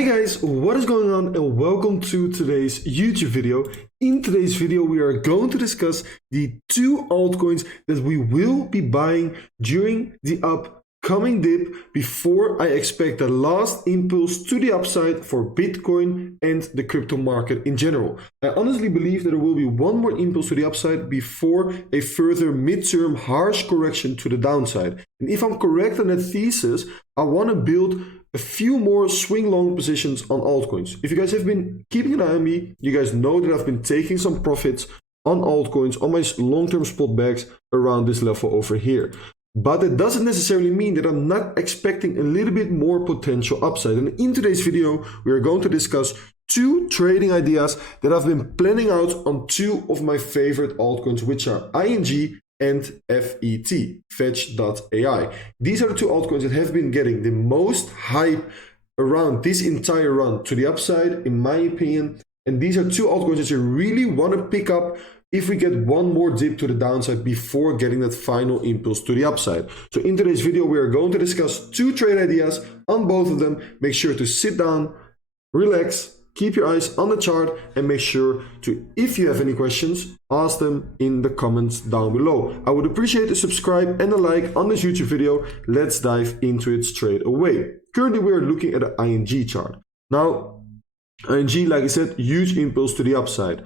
Hi guys, what is going on and welcome to today's YouTube video. In today's video we are going to discuss the two altcoins that we will be buying during the upcoming dip before I expect the last impulse to the upside for Bitcoin and the crypto market in general. I honestly believe that there will be one more impulse to the upside before a further midterm harsh correction to the downside. And if I'm correct on that thesis, I want to build a few more swing long positions on altcoins. If you guys have been keeping an eye on me, you guys know that I've been taking some profits on altcoins on my long-term spot bags around this level over here. But that doesn't necessarily mean that I'm not expecting a little bit more potential upside. And in today's video, we are going to discuss two trading ideas that I've been planning out on two of my favorite altcoins, which are ING and fetch.ai. These are the two altcoins that have been getting the most hype around this entire run to the upside, in my opinion. And these are two altcoins that you really want to pick up if we get one more dip to the downside before getting that final impulse to the upside. So in today's video, we are going to discuss two trade ideas on both of them. Make sure to sit down, relax, keep your eyes on the chart, and make sure to, if you have any questions, ask them in the comments down below. I would appreciate a subscribe and a like on this YouTube video. Let's dive into it straight away. Currently, we are looking at the ING chart. Now, ING, like I said, huge impulse to the upside.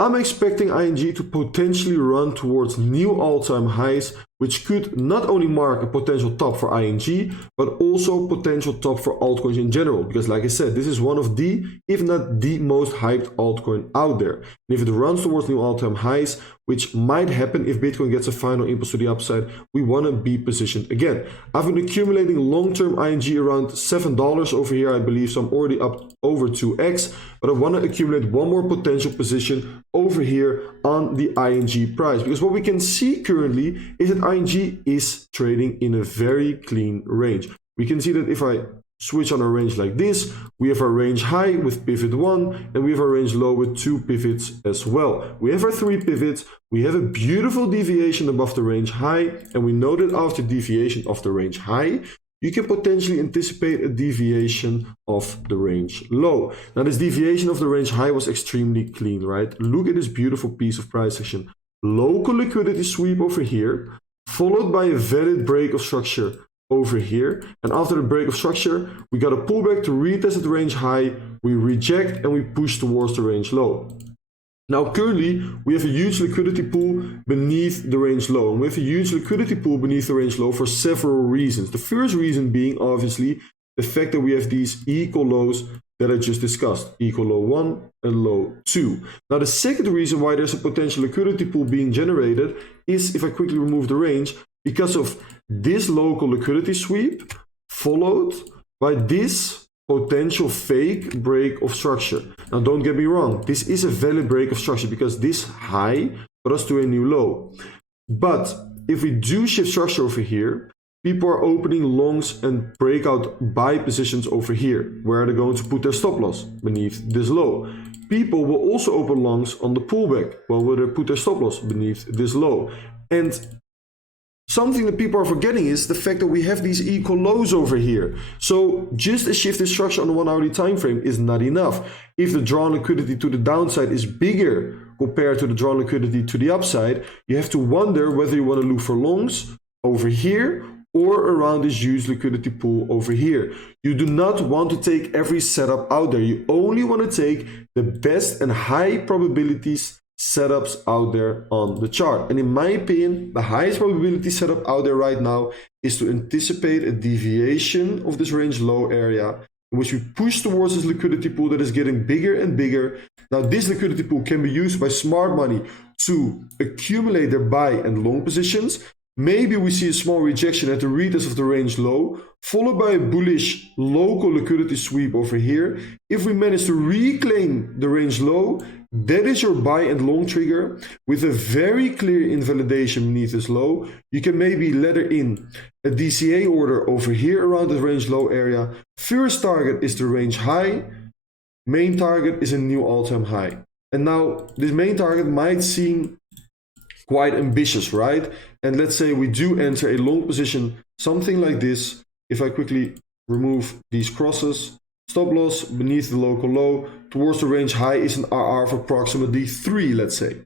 I'm expecting ING to potentially run towards new all-time highs, which could not only mark a potential top for ING, but also potential top for altcoins in general. Because like I said, this is one of the, if not the most hyped altcoin out there. And if it runs towards new all-time highs, which might happen if Bitcoin gets a final impulse to the upside, we want to be positioned again. I've been accumulating long-term ING around $7 over here, I believe, so I'm already up over 2x, but I want to accumulate one more potential position over here on the ING price. Because what we can see currently is that ING is trading in a very clean range. We can see that if I switch on a range like this, we have our range high with pivot 1, and we have our range low with 2 pivots as well. We have our 3 pivots, we have a beautiful deviation above the range high, and we know that after deviation of the range high, you can potentially anticipate a deviation of the range low. Now this deviation of the range high was extremely clean, right? Look at this beautiful piece of price action. Local liquidity sweep over here, followed by a valid break of structure over here, and after the break of structure we got a pullback to retest the range high, we reject, and we push towards the range low. Now currently we have a huge liquidity pool beneath the range low, and we have a huge liquidity pool beneath the range low for several reasons. The first reason being obviously the fact that we have these equal lows that I just discussed, equal low 1 and low 2. Now the second reason why there's a potential liquidity pool being generated is, if I quickly remove the range, because of this local liquidity sweep followed by this potential fake break of structure. Now don't get me wrong, this is a valid break of structure because this high brought us to a new low. But if we do shift structure over here, people are opening longs and breakout buy positions over here. Where are they going to put their stop loss? Beneath this low. People will also open longs on the pullback. Well, will they put their stop loss? Beneath this low. And something that people are forgetting is the fact that we have these equal lows over here. So just a shift in structure on the 1 hourly time frame is not enough. If the drawn liquidity to the downside is bigger compared to the drawn liquidity to the upside, you have to wonder whether you want to look for longs over here or around this huge liquidity pool over here. You do not want to take every setup out there. You only want to take the best and high probabilities setups out there on the chart. And in my opinion, the highest probability setup out there right now is to anticipate a deviation of this range low area in which we push towards this liquidity pool that is getting bigger and bigger. Now this liquidity pool can be used by smart money to accumulate their buy and long positions. Maybe we see a small rejection at the retest of the range low, followed by a bullish local liquidity sweep over here. If we manage to reclaim the range low, that is your buy and long trigger with a very clear invalidation beneath this low. You can maybe ladder in a DCA order over here around the range low area. First target is the range high. Main target is a new all-time high. And now this main target might seem quite ambitious, right? And let's say we do enter a long position, something like this. If I quickly remove these crosses, stop loss beneath the local low towards the range high is an RR of approximately 3, let's say.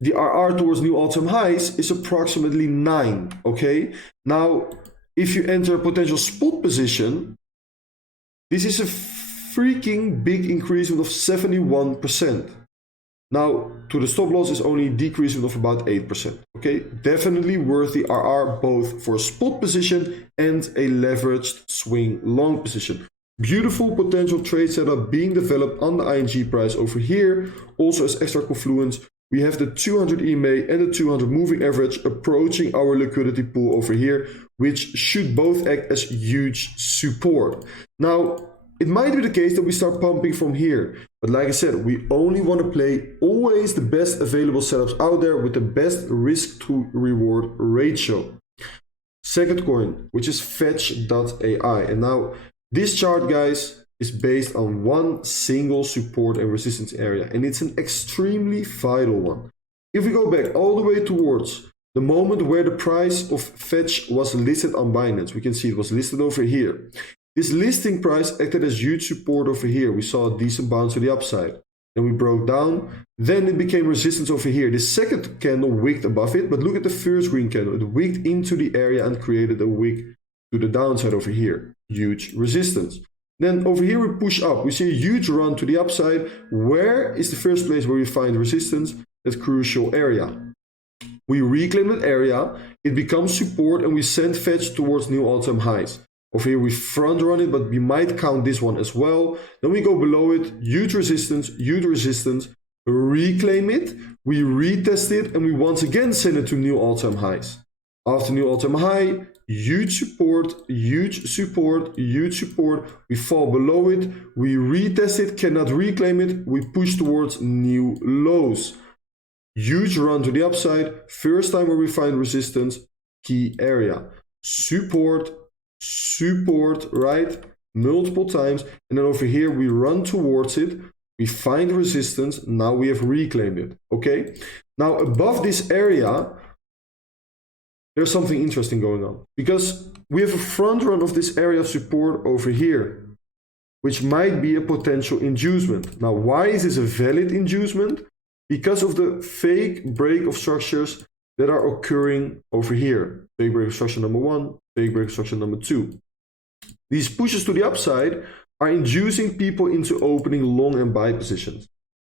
The RR towards new all-time highs is approximately 9, okay? Now, if you enter a potential spot position, this is a freaking big increase of 71%. Now, to the stop loss is only a decrease of about 8%, okay? Definitely worth the RR both for a spot position and a leveraged swing long position. Beautiful potential trade setup being developed on the ING price over here. Also as extra confluence, we have the 200 EMA and the 200 moving average approaching our liquidity pool over here, which should both act as huge support. Now, it might be the case that we start pumping from here, but like I said, we only want to play always the best available setups out there with the best risk to reward ratio. Second coin, which is fetch.ai. And now this chart, guys, is based on one single support and resistance area, and it's an extremely vital one. If we go back all the way towards the moment where the price of Fetch was listed on Binance, we can see it was listed over here. This listing price acted as huge support over here. We saw a decent bounce to the upside. Then we broke down. Then it became resistance over here. The second candle wicked above it, but look at the first green candle. It wicked into the area and created a wick to the downside over here. Huge resistance. Then over here we push up. We see a huge run to the upside. Where is the first place where we find resistance? That crucial area. We reclaim that area. It becomes support and we send Fetch towards new all-time highs. Over here we front run it, but we might count this one as well. Then we go below it, huge resistance, reclaim it, we retest it, and we once again send it to new all-time highs. After new all-time high, huge support, we fall below it, we retest it, cannot reclaim it, we push towards new lows. Huge run to the upside, first time where we find resistance, key area. Support, right? Multiple times, and then over here we run towards it, we find resistance, now we have reclaimed it, okay? Now above this area, there's something interesting going on, because we have a front run of this area of support over here, which might be a potential inducement. Now why is this a valid inducement? Because of the fake break of structures that are occurring over here. Fake break of structure number 1, fake break of structure number 2. These pushes to the upside are inducing people into opening long and buy positions,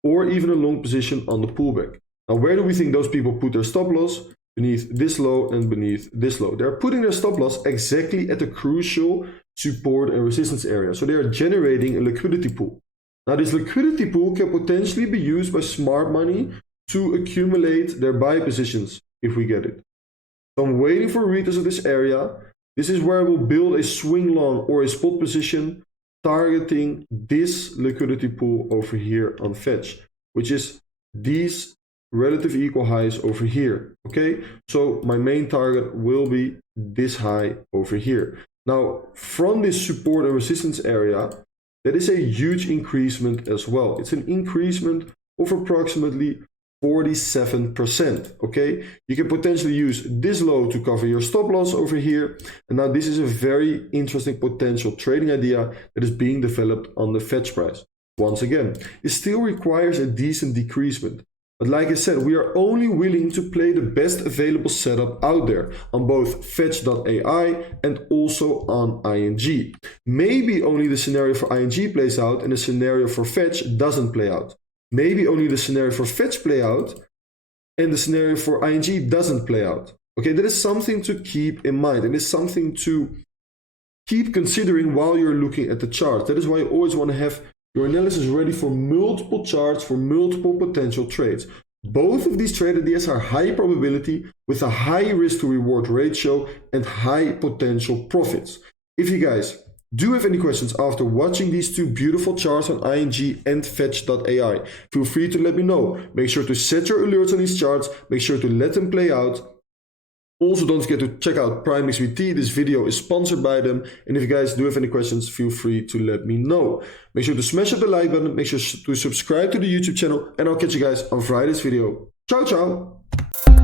or even a long position on the pullback. Now, where do we think those people put their stop loss? Beneath this low and beneath this low. They're putting their stop loss exactly at the crucial support and resistance area. So they are generating a liquidity pool. Now, this liquidity pool can potentially be used by smart money to accumulate their buy positions if we get it. So I'm waiting for a retest of this area. This is where I will build a swing long or a spot position targeting this liquidity pool over here on Fetch, which is these relative equal highs over here. Okay, so my main target will be this high over here. Now, from this support and resistance area, that is a huge increasement as well. It's an increasement of approximately 47%, okay? You can potentially use this low to cover your stop loss over here. And now this is a very interesting potential trading idea that is being developed on the Fetch price. Once again, it still requires a decent decreasement. But like I said, we are only willing to play the best available setup out there on both fetch.ai and also on ING. Maybe only the scenario for ING plays out and the scenario for Fetch doesn't play out. Maybe only the scenario for Fetch play out and the scenario for ING doesn't play out. Okay, that is something to keep in mind, and it's something to keep considering while you're looking at the chart. That is why you always want to have your analysis ready for multiple charts, for multiple potential trades. Both of these trade ideas are high probability with a high risk to reward ratio and high potential profits. If you guys do have any questions after watching these two beautiful charts on ING and fetch.ai, feel free to let me know. Make sure to set your alerts on these charts. Make sure to let them play out. Also, don't forget to check out Prime XBT. This video is sponsored by them. And if you guys do have any questions, feel free to let me know. Make sure to smash up the like button. Make sure to subscribe to the YouTube channel. And I'll catch you guys on Friday's video. Ciao, ciao.